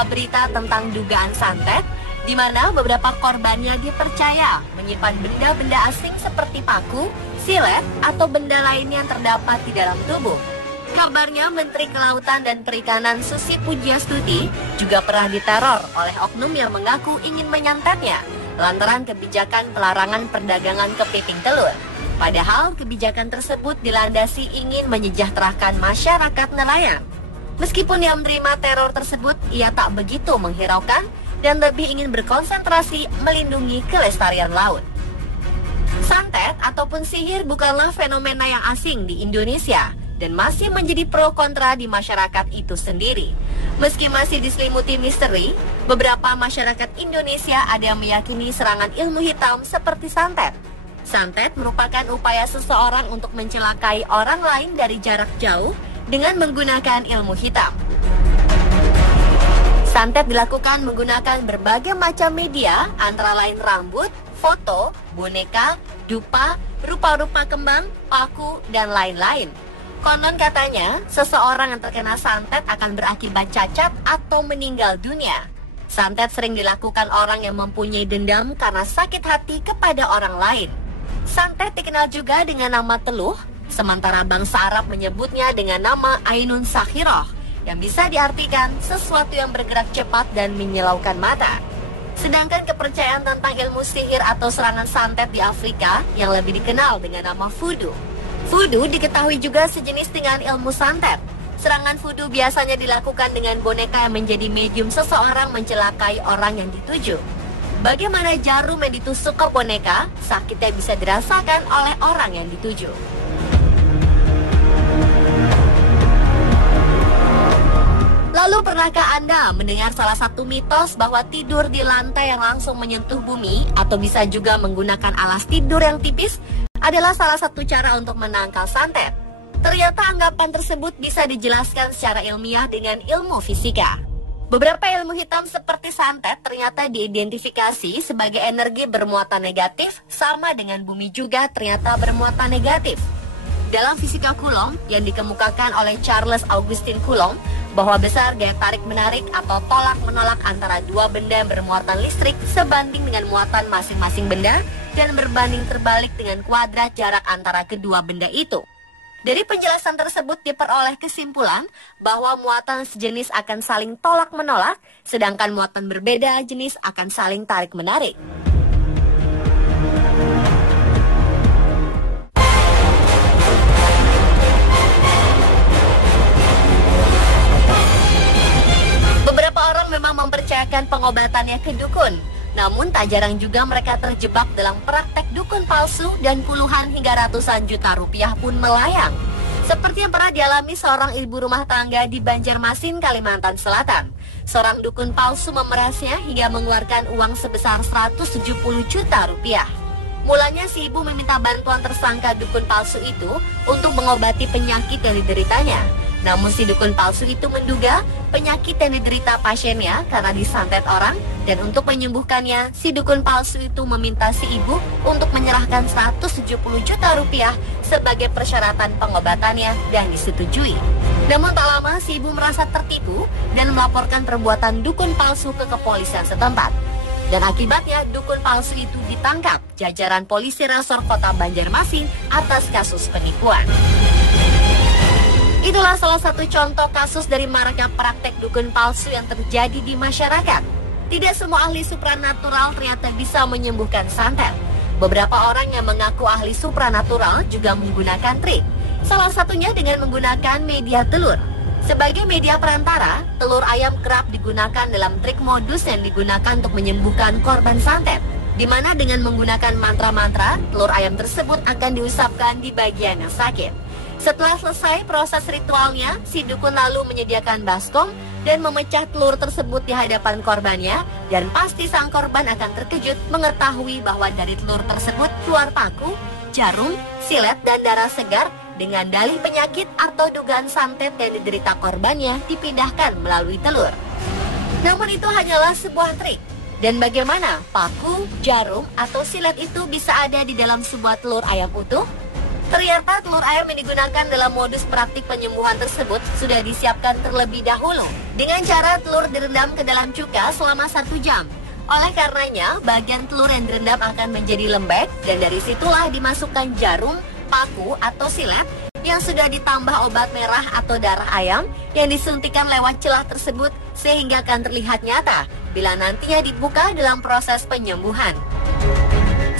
sebuah berita tentang dugaan santet, di mana beberapa korbannya dipercaya menyimpan benda-benda asing seperti paku, silet, atau benda lain yang terdapat di dalam tubuh. Kabarnya Menteri Kelautan dan Perikanan Susi Pujiastuti juga pernah diteror oleh oknum yang mengaku ingin menyantetnya lantaran kebijakan pelarangan perdagangan kepiting telur. Padahal kebijakan tersebut dilandasi ingin menyejahterakan masyarakat nelayan. Meskipun yang menerima teror tersebut, ia tak begitu menghiraukan dan lebih ingin berkonsentrasi melindungi kelestarian laut. Santet ataupun sihir bukanlah fenomena yang asing di Indonesia dan masih menjadi pro kontra di masyarakat itu sendiri. Meski masih diselimuti misteri, beberapa masyarakat Indonesia ada yang meyakini serangan ilmu hitam seperti santet. Santet merupakan upaya seseorang untuk mencelakai orang lain dari jarak jauh dengan menggunakan ilmu hitam. Santet dilakukan menggunakan berbagai macam media, antara lain rambut, foto, boneka, dupa, rupa-rupa kembang, paku, dan lain-lain. Konon katanya, seseorang yang terkena santet akan berakibat cacat atau meninggal dunia. Santet sering dilakukan orang yang mempunyai dendam karena sakit hati kepada orang lain. Santet dikenal juga dengan nama teluh, sementara bangsa Arab menyebutnya dengan nama Ainun Sakhiroh, yang bisa diartikan sesuatu yang bergerak cepat dan menyilaukan mata. Sedangkan kepercayaan tentang ilmu sihir atau serangan santet di Afrika yang lebih dikenal dengan nama voodoo. Voodoo diketahui juga sejenis dengan ilmu santet. Serangan voodoo biasanya dilakukan dengan boneka yang menjadi medium seseorang mencelakai orang yang dituju. Bagaimana jarum yang ditusuk ke boneka, sakitnya bisa dirasakan oleh orang yang dituju. Lalu pernahkah Anda mendengar salah satu mitos bahwa tidur di lantai yang langsung menyentuh bumi atau bisa juga menggunakan alas tidur yang tipis adalah salah satu cara untuk menangkal santet? Ternyata anggapan tersebut bisa dijelaskan secara ilmiah dengan ilmu fisika. Beberapa ilmu hitam seperti santet ternyata diidentifikasi sebagai energi bermuatan negatif, sama dengan bumi juga ternyata bermuatan negatif. Dalam fisika Coulomb yang dikemukakan oleh Charles Augustin Coulomb, bahwa besar gaya tarik-menarik atau tolak-menolak antara dua benda yang bermuatan listrik sebanding dengan muatan masing-masing benda dan berbanding terbalik dengan kuadrat jarak antara kedua benda itu. Dari penjelasan tersebut diperoleh kesimpulan bahwa muatan sejenis akan saling tolak-menolak, sedangkan muatan berbeda jenis akan saling tarik-menarik. Beberapa orang memang mempercayakan pengobatannya ke dukun, namun tak jarang juga mereka terjebak dalam praktek dukun palsu dan puluhan hingga ratusan juta rupiah pun melayang. Seperti yang pernah dialami seorang ibu rumah tangga di Banjarmasin, Kalimantan Selatan. Seorang dukun palsu memerasnya hingga mengeluarkan uang sebesar 170 juta rupiah. Mulanya si ibu meminta bantuan tersangka dukun palsu itu untuk mengobati penyakit yang dideritanya. Namun si dukun palsu itu menduga penyakit yang diderita pasiennya karena disantet orang, dan untuk menyembuhkannya, si dukun palsu itu meminta si ibu untuk menyerahkan 170 juta rupiah sebagai persyaratan pengobatannya dan disetujui. Namun tak lama si ibu merasa tertipu dan melaporkan perbuatan dukun palsu ke kepolisian setempat. Dan akibatnya dukun palsu itu ditangkap jajaran polisi resor kota Banjarmasin atas kasus penipuan. Itulah salah satu contoh kasus dari maraknya praktek dukun palsu yang terjadi di masyarakat. Tidak semua ahli supranatural ternyata bisa menyembuhkan santet. Beberapa orang yang mengaku ahli supranatural juga menggunakan trik. Salah satunya dengan menggunakan media telur. Sebagai media perantara, telur ayam kerap digunakan dalam trik modus yang digunakan untuk menyembuhkan korban santet, di mana dengan menggunakan mantra-mantra, telur ayam tersebut akan diusapkan di bagian yang sakit. Setelah selesai proses ritualnya, si dukun lalu menyediakan baskom dan memecah telur tersebut di hadapan korbannya, dan pasti sang korban akan terkejut mengetahui bahwa dari telur tersebut keluar paku, jarum, silet, dan darah segar dengan dalih penyakit atau dugaan santet yang diderita korbannya dipindahkan melalui telur. Namun itu hanyalah sebuah trik. Dan bagaimana paku, jarum, atau silet itu bisa ada di dalam sebuah telur ayam utuh? Ternyata telur ayam yang digunakan dalam modus praktik penyembuhan tersebut sudah disiapkan terlebih dahulu dengan cara telur direndam ke dalam cuka selama 1 jam. Oleh karenanya, bagian telur yang direndam akan menjadi lembek dan dari situlah dimasukkan jarum, paku, atau silet yang sudah ditambah obat merah atau darah ayam yang disuntikan lewat celah tersebut sehingga akan terlihat nyata bila nantinya dibuka dalam proses penyembuhan.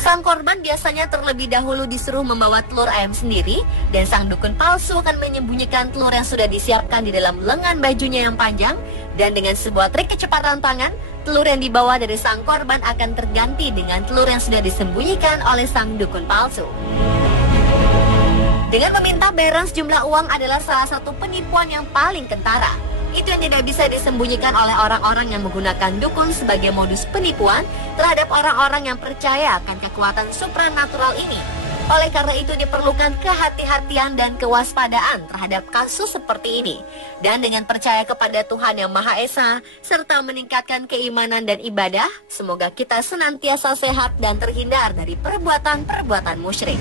Sang korban biasanya terlebih dahulu disuruh membawa telur ayam sendiri dan sang dukun palsu akan menyembunyikan telur yang sudah disiapkan di dalam lengan bajunya yang panjang dan dengan sebuah trik kecepatan tangan, telur yang dibawa dari sang korban akan terganti dengan telur yang sudah disembunyikan oleh sang dukun palsu. Dengan meminta bayaran sejumlah uang adalah salah satu penipuan yang paling kentara. Itu yang tidak bisa disembunyikan oleh orang-orang yang menggunakan dukun sebagai modus penipuan terhadap orang-orang yang percaya akan kekuatan supranatural ini. Oleh karena itu diperlukan kehati-hatian dan kewaspadaan terhadap kasus seperti ini. Dan dengan percaya kepada Tuhan Yang Maha Esa, serta meningkatkan keimanan dan ibadah, semoga kita senantiasa sehat dan terhindar dari perbuatan-perbuatan musyrik.